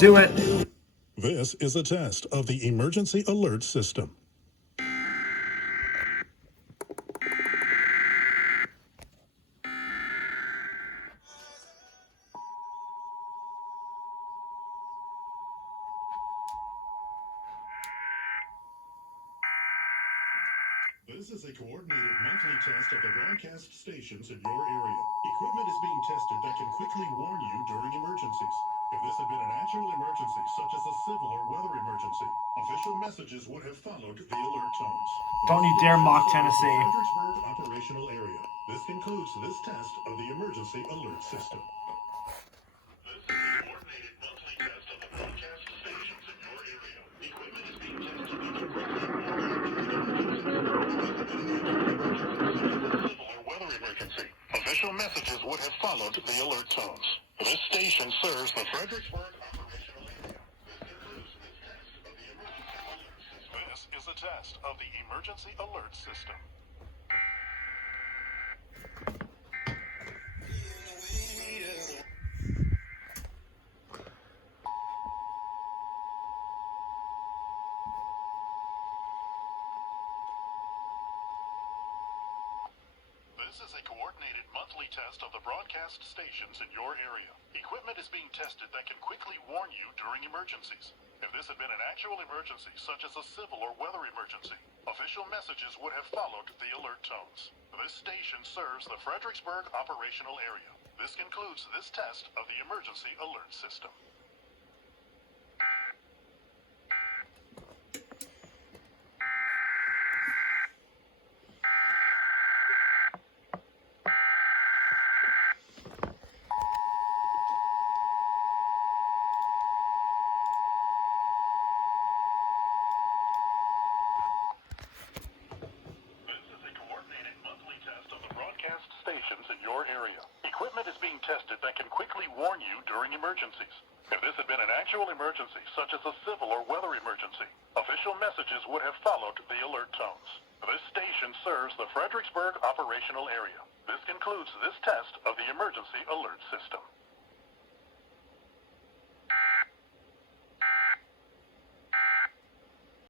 do it. This is a test of the emergency alert system. This is a coordinated monthly test of the broadcast stations in your area. Equipment is being tested that can quickly warn you during emergencies. If this had been an actual emergency, such as a civil or weather emergency, official messages would have followed the alert tones. Don't you dare mock Tennessee. Fredericksburg operational area. This concludes this test of the emergency alert system. This is a coordinated monthly test of the broadcast stations in your area. Equipment is being tested that can quickly warn you during emergencies. Civil or weather emergency. Official messages would have followed the alert tones. This station serves the Fredericksburg operational area. This is a test of the emergency alert system. This is a coordinated monthly test of the broadcast stations in your area. Equipment is being tested that can quickly warn you during emergencies. If this had been an actual emergency, such as a civil or weather emergency, official messages would have followed the alert tones. This station serves the Fredericksburg operational area. This concludes this test of the emergency alert system. Stations in your area. Equipment is being tested that can quickly warn you during emergencies. If this had been an actual emergency, such as a civil or weather emergency, official messages would have followed the alert tones. This station serves the Fredericksburg operational area. This concludes this test of the emergency alert system.